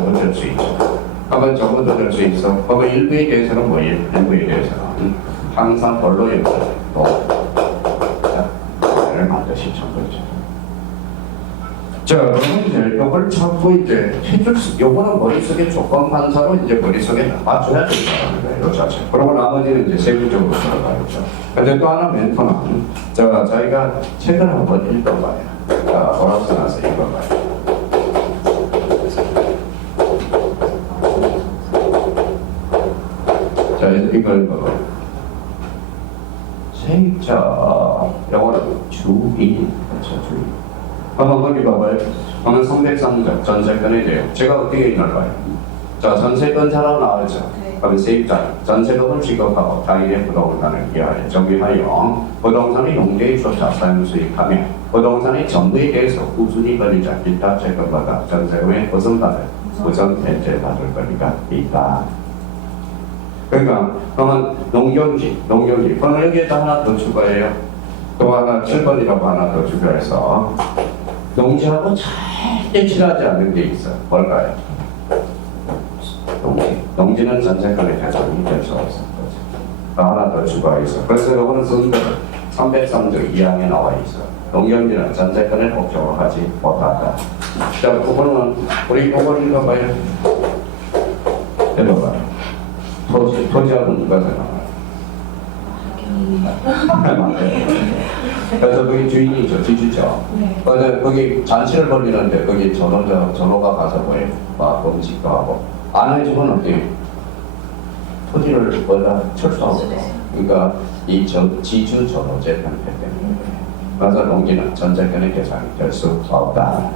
접어들 수 있죠. 그러면 접어들 수 있어. 그러면 일부에 대해서는 뭐예요? 일부에 대해서는 항상 본로 역할을 만드시죠. 거죠. 자, 그러면 이제 요걸 자꾸 이제 해줄 수, 요거는 머릿속에 조건 반사로 이제 머릿속에 맞춰야 된다는 거예요, 요 자체. 그리고 나머지는 이제 세부적으로 들어가겠죠. 근데 또 하나 멘토는, 자기가 책을 한번 읽어봐요. 자, 뭐라고 나서 읽어봐요. 자, 이걸 읽어봐요. 세입자, 요거는 주인, 그렇죠, 주인. 한번 거기 봐봐요. 그러면 303점 전세권에 대해 제가 어떻게 읽을까요? 자, 전세권자라고 나왔죠. 그러면 세입자, 전세금을 지급하고 타인의 부동산을 위하여 정비하여 부동산의 용도에 조차 사용 수익하며 부동산의 전부에 대해서 우순위 권리자 기타 채권받아 전세금에 우선받을 우선 대체받을 권리가 있다. 그러니까 그러면 농경지. 그러면 여기에다 하나 더 추가해요. 또 하나 7번이라고 하나 더 추가해서 농지하고 절대 친하지 않는 게 있어. 뭘까요? 농지는 전세권의 대상이 될 수 없어. 하나 더 추가해서. 그래서 이거는 순서는 303조 2항에 나와 있어. 농경지는 전세권을 법적으로 하지 못한다. 자, 그거는 우리 이걸 읽어봐요. 읽어봐요. 토지하고 누가 생각나요? 그래서 거기 주인이죠, 지주죠. 근데 거기 잔치를 벌리는데 거기 전호가 가서 뭐예요? 막 음식도 하고. 안 해주면 어때요? 토지를 거기다 철수하고. 그러니까 이 지주 전호제 편태 때문에. 그래서 농지는 전세권의 대상이 될 수 없다.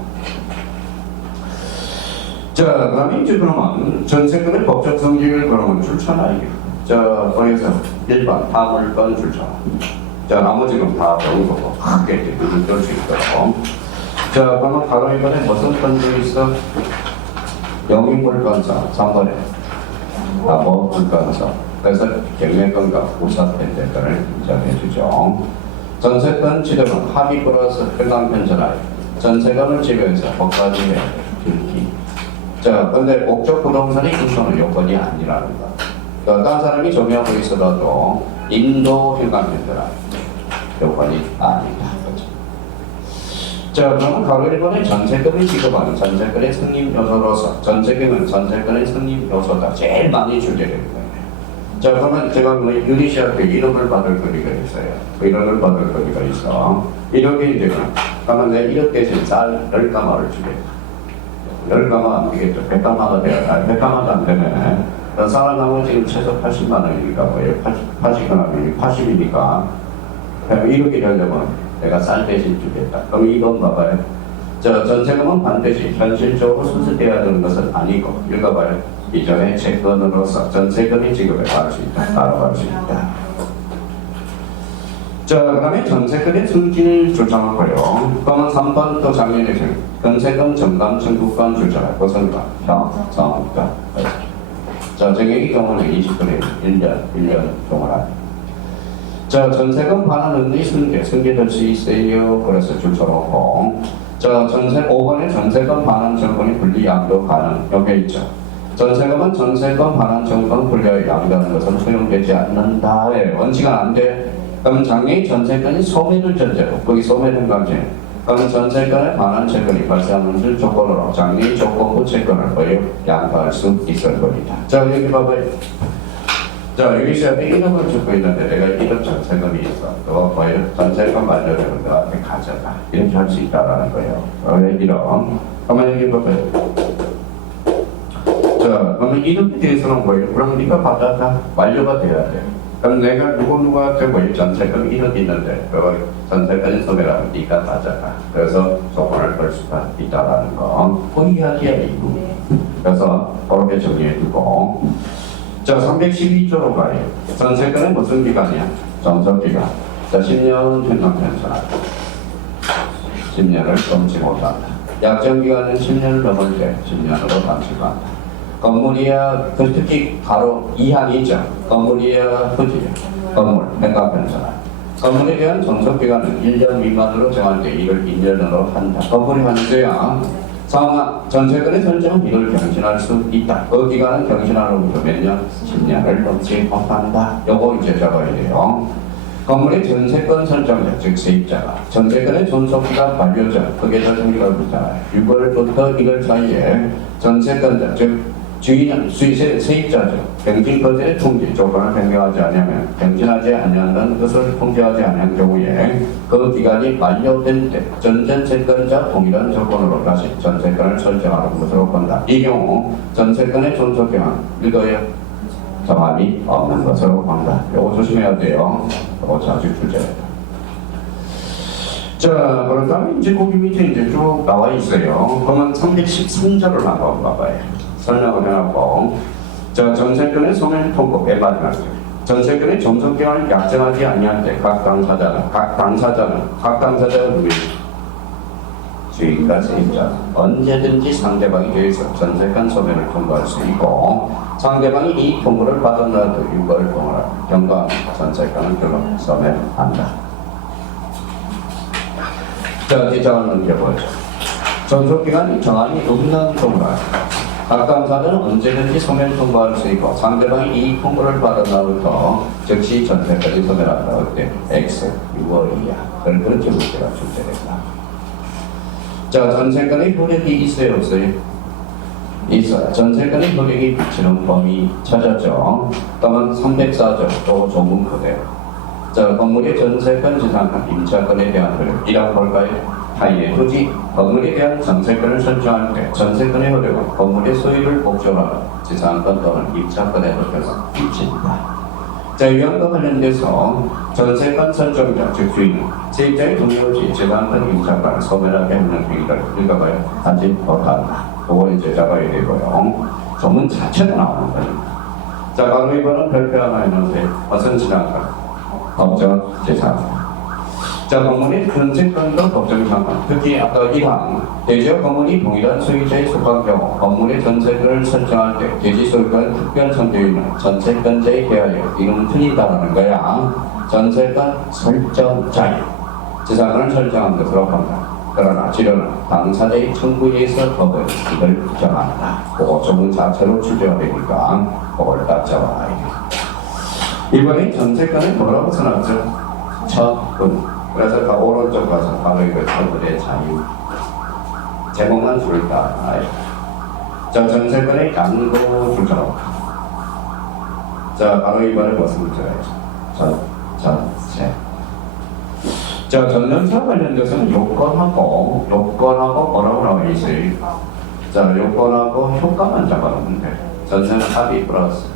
자, 그 다음에 이제 그러면 전세권의 법적 성질을 그러면 출처나 이게. 자, 거기서 1번 파물건 출처. 자, 나머지는 다 배우고 크게 이제 누를 수 있도록. 자, 그러면 바로 이번에 무슨 건조 있어? 영인물건사 3번에 나무물건사. 그래서 경매건과 우사편제권을 인정해주죠. 전세권 지정은 합의 플러스 해당 편전하여 전세권을 지정해서 법까지 들기. 자, 근데 목적 부동산이 인도는 요건이 아니라는 거. 그러니까 다른 사람이 점유하고 있어도 인도 현관편전하여 요건이 아니다. 그렇죠? 자, 그러면 바로 1번에 전세권을 지급하는 전세권의 승립 요소로서 전세권은 전세권의 승립 요소다. 제일 많이 주제되는 거예요. 자, 그러면 제가 유리시한테 1억을 받을 거리가 있어요. 1억을 받을 거리가 있어. 1억이 이제 그러면 내 1억 대신 쌀 10가마를 주겠다. 10가마 안 되겠죠. 100가마가 돼야 100가마도 안 되네. 살아남은 지금 최소 80만 원이니까 뭐예요? 80이니까 1억이 되려면 내가 쌀 대신 주겠다. 그럼 이건 봐봐요. 전세금은 반드시 현실적으로 수수돼야 되는 것은 아니고 읽어봐요. 이전에 채권으로서 전세금이 지급에 받을 수 있다. 따라갈 수 있다. 자, 그 다음에 전세금의 승진을 주장하고요. 그러면 3번 또 작년에 전세금 정당 청구권 주장할 것은 정합니다. 자, 정액의 경우는 20분의 1년 동안. 자, 전세금 반환은의 승계될 수 있어요. 그래서 줄쳐놓고. 자, 5번에 전세금 반환 정권이 분리 양도 가능. 여기 있죠. 전세금은 전세금 반환 정권 분리하여 양도하는 것은 소용되지 않는다에 원칙은 안 돼. 그럼 장래의 전세권이 소매를 전제로, 거기 소매는 감지. 그럼 전세권의 반환 채권이 발생하는 조건으로 장래의 조건부 채권을 거의 양도할 수 있을 겁니다. 자, 여기 봐봐요. 자, 여기서 앞에 1억을 주고 있는데 내가 1억 전세금이 있어. 그거 거의 전세금 만료되면 너한테 가져가. 이렇게 할 수 있다라는 거예요. 1억. 그러면 여기 봐봐요. 자, 그러면 1억에 대해서는 뭐예요? 그럼 네가 받아가 완료가 돼야 돼. 그럼 내가 누구한테 뭐예요? 전세금 1억 있는데 그거 전세금 소매라면 네가 가져가. 그래서 조건을 걸 수가 있다라는 거. 그 이야기야, 이거. 그래서 그렇게 정리해두고. 자, 312조로 가요. 전세권은 무슨 기간이야? 정석기간. 자, 10년 현황편차. 10년을 넘지 못한다. 약정기간은 10년을 넘을 때 10년으로 단축한다. 건물이야, 특히 바로 2항이죠. 건물이야, 토지야. 건물, 현황편차. 건물에 대한 정석기간은 1년 미만으로 정할 때 이를 1년으로 한다. 건물이 환수야. 전세권의 설정은 이걸 경신할 수 있다. 그 기간은 경신하로부터 몇 년? 10년을 넘지 못한다. 요거 이제 적어야 돼요. 건물의 전세권 설정자, 즉 세입자가 전세권의 존속기간 만료 전, 그게 전세기간을 붙잖아요. 6월부터 1월 사이에 전세권자, 즉 주인, 세입자죠. 경진 거절의 통지 조건을 변경하지 않으면 경진하지 않는 것을 통지하지 않은 경우에 그 기간이 만료된 때 전전세권자 동일한 조건으로 다시 전세권을 설정하는 것으로 본다. 이 경우 전세권의 존속기간 읽어요. 정함이 없는 것으로 본다. 이거 조심해야 돼요. 이거 자주 주제다. 자, 그렇다면 이제 거기 밑에 이제 쭉 나와 있어요. 그러면 313절을 한번 봐봐요. 설명을 해놨고, 자, 전세권의 소멸 통고, 맨 마지막 전세권의 존속기간을 약정하지 아니할 때 각 당사자는 누구예요? 주인과 세입자 언제든지 상대방에 대해서 전세권 소멸을 통보할 수 있고, 상대방이 이 통보를 받았나도 6개월 동안 경과 전세권은 결국 소멸한다. 자, 기장을 넘겨보죠. 존속기간이 정함이 없는 동안 각 당사자는 언제든지 소멸 통보할 수 있고, 상대방이 이 통보를 받았나부터 즉시 전세권이 소멸한다. 그때 X 6월이야. 그렇게 문제가 출제된다. 자, 전세권의 효력이 있어요, 없어요? 있어요. 전세권의 효력이 비치는 범위 찾았죠. 그러면 304조 또 조문 그대로. 자, 건물의 전세권 지상권 임차권에 대한 효력이라고 볼까요? 하이에 토지 건물에 대한 전세권을 설정할 때 전세권의 효력은 건물의 소유를 목적으로 지상권 또는 임차권에 효력을 미친다. 자, 이와 관련돼서 전세권 설정자, 즉 주인은 세입자의 동의 없이 지상권 임차권을 소멸하게 하는 행위를 읽어봐요. 하지 못한다. 그거 이제 잡아야 되고요. 조문 자체가 나오는 겁니다. 자, 바로 이번은 별표 하나 있는데 어떤 지상권? 법정 재산권. 자, 건물의 전세권과 법정 상권, 특히 아까 1항 대지와 건물이 동일한 소유자에 속한 경우 건물의 전세권을 설정할 때 대지 소유권 특별 선정에 있는 전세권자에 대하여 이름은 틀리다라는 거야. 전세권 설정자에 재산권을 설정한 것으로 본다. 그러나 지료는 당사자의 청구에 의해서 법은 이걸 정한다. 그거 조문 자체로 출제가 되니까 그걸 딱 잡아야 돼. 이번에 전세권에 뭐라고 써놨죠? 처분. 그래서 오른쪽 가서 바로 이거 처분의 자유. 제목만 줄을 따라요. 자, 전세권의 양도 줄처럼. 자, 바로 이번에 무슨 문제가요? 전세. 자, 전전세 관련돼서는 요건하고 뭐라고 나와 있어요? 자, 요건하고 효과만 잡아놓으면 돼. 전세는 합의 플러스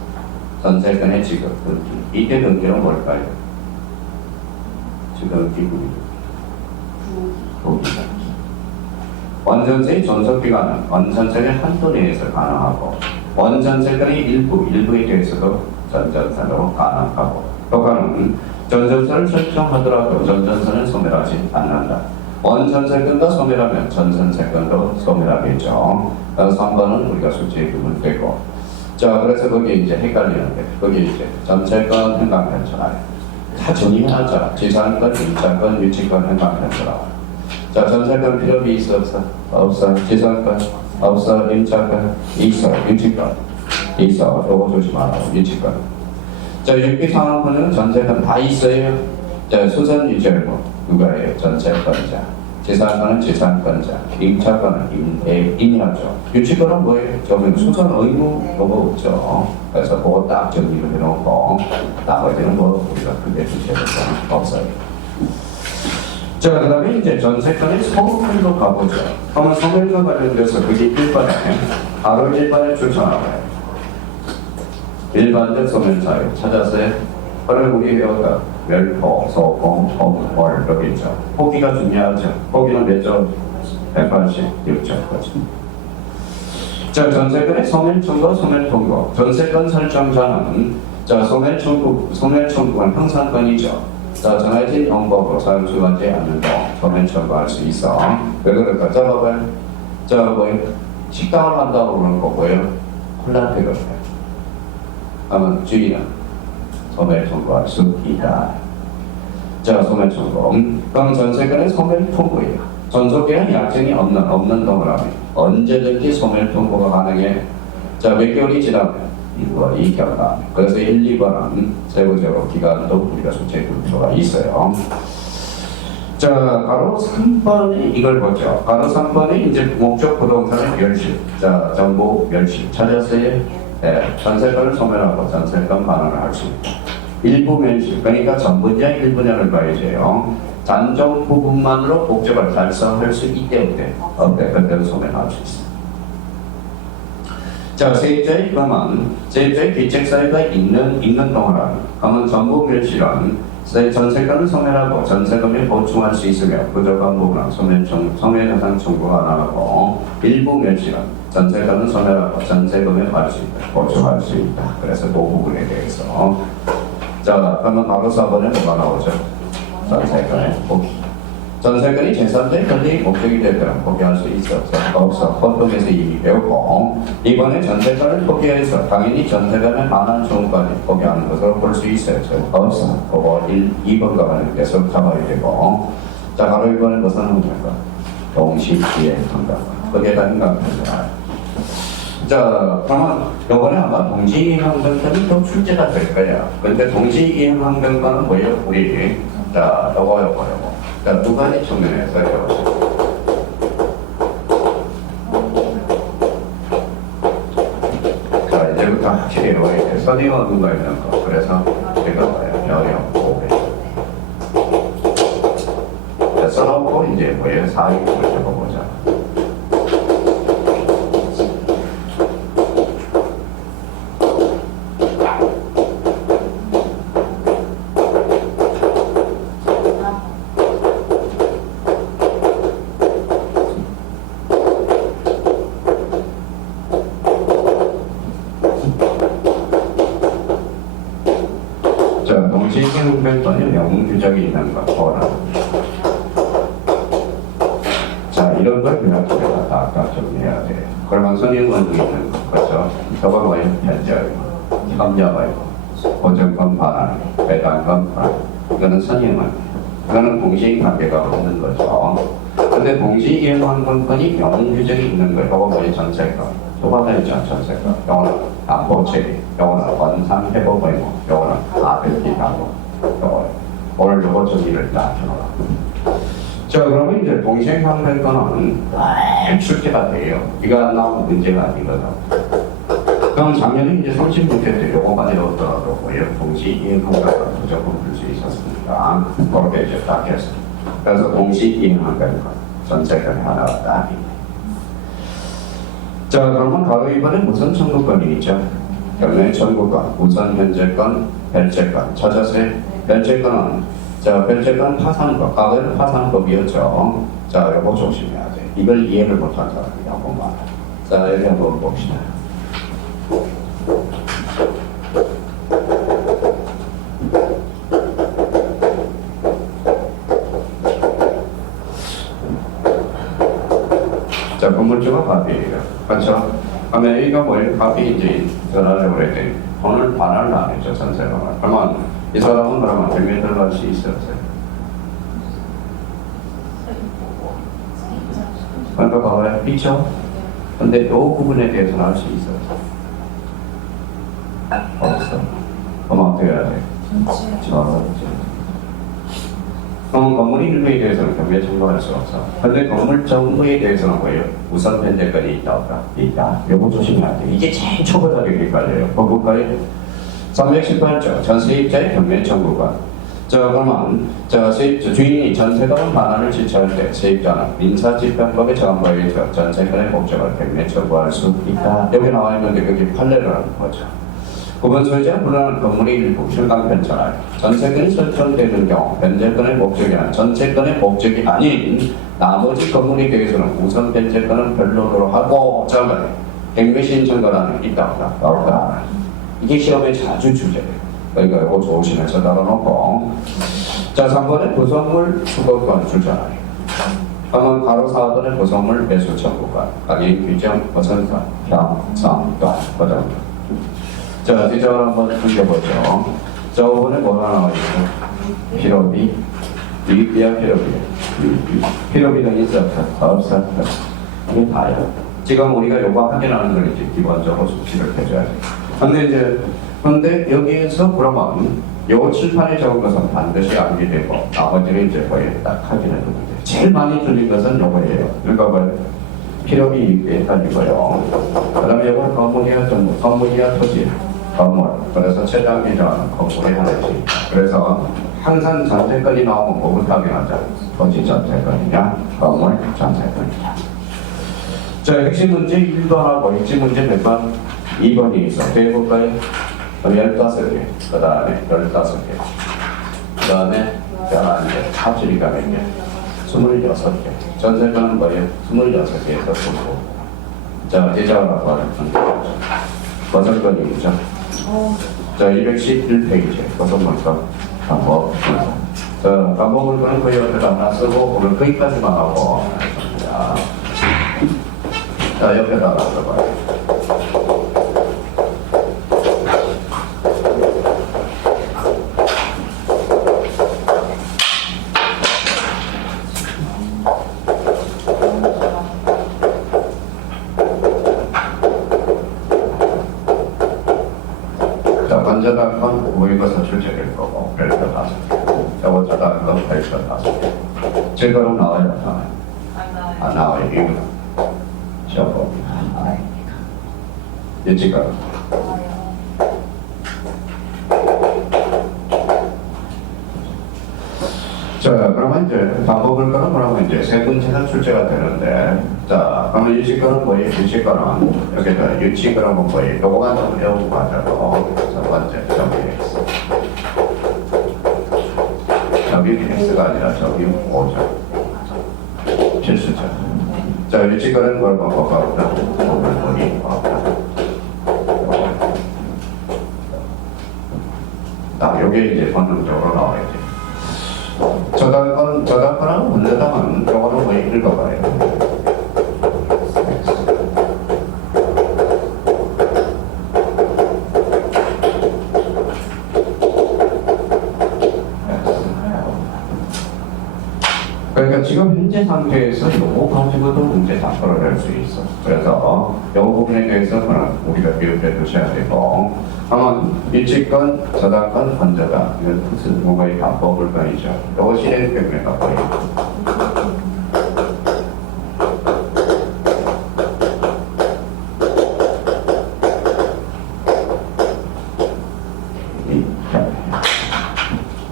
전세권의 지급 등기. 이때 등기는 뭘까요? 지금 기분이 원전세의 존속기간은 원전세의 한도 내에서 가능하고 원전세권의 일부에 대해서도 전전세로 가능하고 효과는 전전세를 설정하더라도 전전세는 소멸하지 않는다. 원전세권도 소멸하면 전전세권도 소멸하겠죠. 그래서 3번은 우리가 숙지해 두면 되고, 자, 그래서 거기에 이제 헷갈리는데 거기에 이제 전세권 행방편차라요. 다 정의하자. 지상권, 임차권, 유치권, 행방편차라. 자, 전세권 필요비 있어 없어? 없어. 지상권 없어. 임차권 있어. 유치권 있어. 요거 조심하라고. 유치권. 자, 육비상환권은 전세권 다 있어요. 자, 수선 유지하고 누가예요? 전세권자. 지상권은 지상권자. 임차권은 임야죠. 유치권은 뭐예요? 저는 수선 의무 요거 없죠. 그래서 그거 딱 정리를 해놓고 나머지는 뭐 우리가 크게 주제는 없어요. 자, 그 다음에 이제 전세권의 소멸로 가보죠. 그러면 소멸과 관련돼서 그게 1번에 바로 1번에 추천하고요. 일반적 소멸사유 찾았어요? 그걸 우리 배웠다. 멸포, 소공, 홈, 월 이렇게 있죠. 포기가 중요하죠. 포기는 몇 점? 186점까지. 자, 전세권의 소멸청구, 소멸통고. 전세권 설정자는 자, 소멸청구는 형사건이죠. 자, 정해진 방법으로 사용수하지 않는 거 소멸청구할 수 있어. 왜 그럴까? 잡아봐요. 자, 뭐예요? 식당을 한다고 그러는 거고요. 콜라텍을 해요. 그러면 주인은 소멸청구할 수 있다. 자, 소멸청구. 그럼 전세권의 소멸통구예요. 전속기간 약정이 없는 동그라미. 언제든지 소멸 통보가 가능해. 자, 몇 개월이 지나면 1월 2개월. 그래서 1, 2번은 세부적으로 기간도 우리가 숙제해 둘 필요가 있어요. 자, 가로 3번에 이걸 보죠. 가로 3번에 이제 목적 부동산의 멸실. 자, 정보 멸실. 찾았어요? 네, 전세권을 소멸하고 전세권 반환을 할 수 있다. 일부 멸실. 그러니까 전분야, 일분야를 봐야죠. 잔정 부분만으로 목적을 달성할 수 있대, 없대? 없대. 그때는 소멸할 수 있어. 자, 세입자의 그만, 세입자의 귀책사유가 있는 동안, 그러면 전부 멸실은 전세권을 소멸하고 전세금을 보충할 수 있으며 부족한 부분은 소멸해상 청구가 안 하고 일부 멸실은 전세권을 소멸하고 전세금을 받을 수 있다. 보충할 수 있다. 그래서 그 부분에 대해서 자, 그러면 바로 4번에 뭐가 나오죠? 전세권의 포기. 전세권이 제3자의 권리의 목적이 되더라 포기할 수 있어 없어 헌법에서 이미 배웠고 이번에 전세권을 포기해서 당연히 전세권의 반환 조건까지 포기하는 것으로 볼 수 있어요. 없어. 그거 2번과 관련돼서 잡아야 되고 자 바로 이번에 무슨 항변가 동시기행한다. 그게 다 인간편이야. 자 그러면 이번에 아마 동시기행항변가는 좀 출제가 될 거야. 근데 동시기행항변가는 뭐예요? 우리 자 요거 자, 두 가지 측면에서 해보시죠. 자, 이제부터 확실히 이렇게 선의와 누가 있는 거. 그래서 제가 뭐예요? 자, 써놓고 이제 뭐예요? 사익을 적어보자. 동시기행변권의 명규적이 있는 것, 뭐라. 자, 이런 걸 그냥 다 정리해야 돼. 그러면 선임원도 있는 것, 그렇죠? 저거 뭐예요? 현재, 협력가 있고, 보증권 반환, 배당권 반환. 이거는 선임원. 이거는 공시관계가 없는 거죠. 근데 공시기행환권권이 명규적이 있는 거예요. 저거 뭐예요? 전세권. 초반에 있잖아, 전세권. 요거는 안보체리, 요거는 원상회복의무, 요거는 아벨기하고, 요거는 오늘 요거 정리를 다 해놓으라. 자, 그러면 이제 동시행환권은 출제가 돼요. 이거 안 나오면 문제가 아니거든. 그럼 작년에 이제 솔직 문제 때 요거만 외웠더라도 뭐예요? 동시기행환권은 무조건 풀 수 있었으니까 그렇게 이제 딱 했어요. 그래서 동시기행환권 전세권이 하나가 딱 있네. 자, 그러면 바로 이번에 무슨 청구권이 있죠? 경매 청구권, 우선 현재권, 별채권. 찾았어요? 별채권은 자, 별채권 파산법, 과거에는 파산법이었죠. 자, 이거 조심해야 돼. 이걸 이해를 못한 사람이 한번 많아. 자, 여기 한번 봅시다. 자, 건물주가 밥이에요. 그렇죠? 그러면 여기가 뭐예요? 밥이 이제 전화를 그랬더니 돈을 반환을 안 했죠, 전세금을. 그러면 이 사람은 그러면 얼마 들어갈 수 있었어요? 그러니까 봐봐요. 있죠? 근데 이 부분에 대해서는 알 수 있어요? 없어. 그럼 어떻게 해야 돼? 그럼 건물 일부에 대해서는 경매 청구할 수 없어. 근데 건물 전부에 대해서는 뭐예요? 우선 변제권이 있다 없다? 있다. 요거 조심해야 돼. 이게 제일 초보자에게 헷갈려요. 볼까요? 318조 전세입자의 경매 청구권. 자, 그러면 주인이 전세금 반환을 지체할 때 세입자는 민사집행법의 정부에 의해서 전세권의 목적을 경매 청구할 수 있다. 여기 나와 있는데 그게 판례를 하는 거죠. 구분 소유자는 불안한 건물의 일부 실강 변천할 전세권이 설정되는 경우 변제권의 목적이나 전세권의 목적이 아닌 나머지 건물에 대해서는 우선 변제권은 별도로 하고 잠깐 경매 신청 권한은 있다 없다. 이게 시험에 자주 출제돼요. 그러니까 이거 조심해서 달아놓고 자 3번에 구성물 수거권 출전하기. 그러면 가로 4번에 구성물 매수 청구권 가격 규정 보선권 형성권 보전. 자, 뒤쪽으로 한번 숨겨보죠. 자, 5번에 뭐가 나와있죠? 필요비, 유익비와 필요비. 필요비는 있어? 없어? 이게 다예요. 지금 우리가 요거 확인하는 걸 이제 기본적으로 숙지를 해줘야 돼. 근데 여기에서 그러면 요 칠판에 적은 것은 반드시 암기 되고 나머지는 이제 거의 딱 확인해 두면 돼. 제일 많이 틀린 것은 요거예요. 이거 필요비 있게 따지고요. 그 다음에 이건 건물이야 전부, 건물이야 토지, 건물. 그래서 최장 기준 건물이 하나씩. 그래서 항상 전세권이 나오면 뭐부터 확인하자. 토지 전세권이냐, 건물 전세권이냐. 자, 핵심 문제 1도 하고 핵심 문제 몇 번? 2번이 있어. 해볼까요? 그럼 15개. 그 다음에 15개. 그 다음에 이제 합치니까 몇 개? 26개. 전세권은 뭐예요? 26개에서 풀고. 자, 대자를 하고 하는 거성권이죠. 자, 211페이지. 거성권과 방법. 자, 방법을 그런 거 옆에다 하나 쓰고, 오늘 거기까지만 하고. 자, 옆에다가 써봐요. 먼저다는 건 모의고사 출제될 거고, 별표 5개. 자, 어쩌다는 건 별표 5개. 제거로 나와요, 안 나와요? 안 나와요. 이유는 시험 봅니다. 예지가. 자, 그러면 이제 방법을 거는 그러면 이제 세 문제가 출제가 되는데, 자, 그러면 유치권은 뭐예요? 유치권은 여기다 유치권은 뭐예요? 요거만 좀 외우고 가자고. 첫 번째 정비엑스. 정비엑스가 아니라 정비 5점. 필수죠. 자, 유치권은 뭘 뭐가 없다? 물건이 없다. 자, 요게 이제 본능적으로 나와야지. 저당권하고 문제당은 요거는 뭐 읽어봐요. 그러니까 지금 현재 상태에서 요거 가지고도 문제 다 풀어낼 수 있어. 그래서 요거 부분에 대해서는 우리가 기억해 두셔야 되고, 다만 일치권, 저당권, 환저당 이건 무슨 뭔가의 방법을 가이죠. 요거 실행 때문에 가봐요.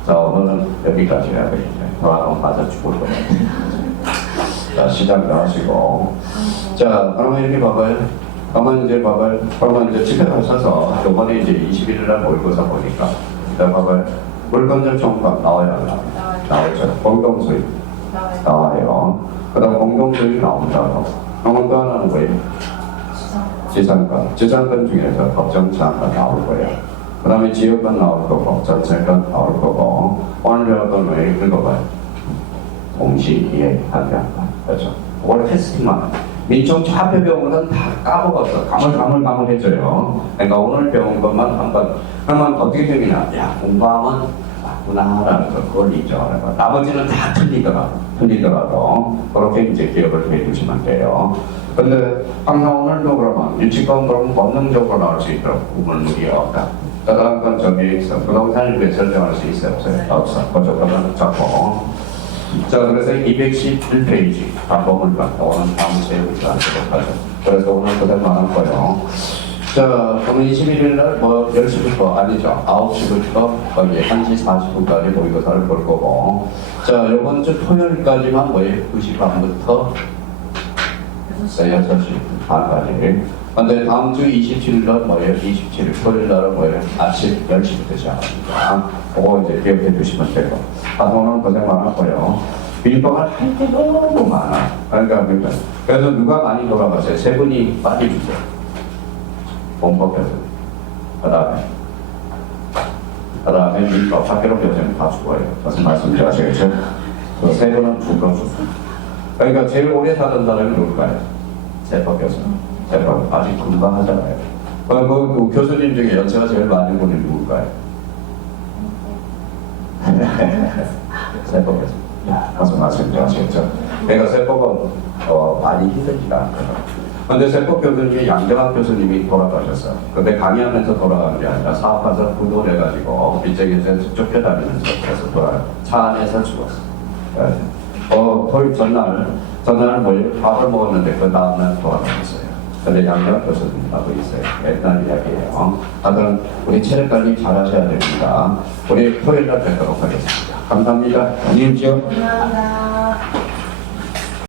자, 오늘은 여기까지 해야 되겠네. 더 하면 맞아 죽을 것 같아요. 자, 시작을 하시고. 자, 그러면 이렇게 봐봐요. 그러면 이제 집에 가셔서 요번에 이제 21일날 모의고사 보니까. 자, 봐봐요. 물건적 총각 나와요, 안 나와요? 나오죠. 공동수익 나와요. 그 다음 공동수익 나온다고. 그러면 또 하나는 뭐예요? 지상권. 지상권 중에서 법정차가 나올 거예요. 그 다음에 지역권 나올 거고, 전세권 나올 거고, 오늘 배웠던 거 읽어봐요. 동시에 한다. 그렇죠. 원래 테스트만. 민총 차표 배운 것은 다 까먹었어. 가물가물해져요. 그러니까 오늘 배운 것만 한번, 그러면 어떻게 되느냐. 야, 공부하면 맞구나라는 걸 그걸 인정하는 거. 나머지는 다 틀리더라도, 그렇게 이제 기억을 해 주시면 돼요. 근데 항상 오늘도 그러면 유치권 그러면 본능적으로 나올 수 있도록 구분물이 없다. 그 다음 건 저기 있어. 부동산을 왜 설정할 수 있어요? 없어. 그쪽으로는 잡고. 자, 그래서 211페이지 방법을 오늘 다음 주에 우리가 하도록 하죠. 그래서 오늘 고생 많았고요. 자, 그러면 21일날 뭐 10시부터 아니죠. 9시부터 거기 1시 40분까지 모의고사를 볼 거고. 자, 이번 주 토요일까지만 뭐예요? 2시 반부터 6시 반까지. 근데 다음 주 27일날 뭐예요? 27일 토요일날은 뭐예요? 아침 10시부터 시작합니다. 그거 이제 기억해 주시면 되고. 오늘 고생 많았고요. 밀방을 할 게 너무 많아. 그러니까 그래서 누가 많이 돌아가세요? 세 분이 빠지주세요. 본법에서. 그 다음에 밀법 학교로 배우면 다 죽어요. 무슨 말씀인지 아시겠죠? 그 세 분은 죽어서. 그러니까 제일 오래 사는 사람이 누굴까요? 세법 교수. 세법 아직 금방 하잖아요. 그 교수님 중에 연세가 제일 많은 분이 누굴까요? 세법 교수. 무슨 말씀인지 아시겠죠? 그러니까 세법은 많이 힘들지가 않거든요. 근데 세법 교수님이 양정학 교수님이 돌아가셨어요. 근데 강의하면서 돌아가는 게 아니라 사업가서 부도내가지고 빚쟁이에서 쫓겨다니면서 그래서 차 안에서 죽었어요. 거의 전날 밥을 먹었는데 그 다음날 돌아가셨어요. 근데 양정학 교수님하고 있어요. 옛날 이야기예요. 다들 우리 체력 관리 잘 하셔야 됩니다. 우리 토요일 날 뵙도록 하겠습니다. 감사합니다. 안녕히 계십시오. 감사합니다.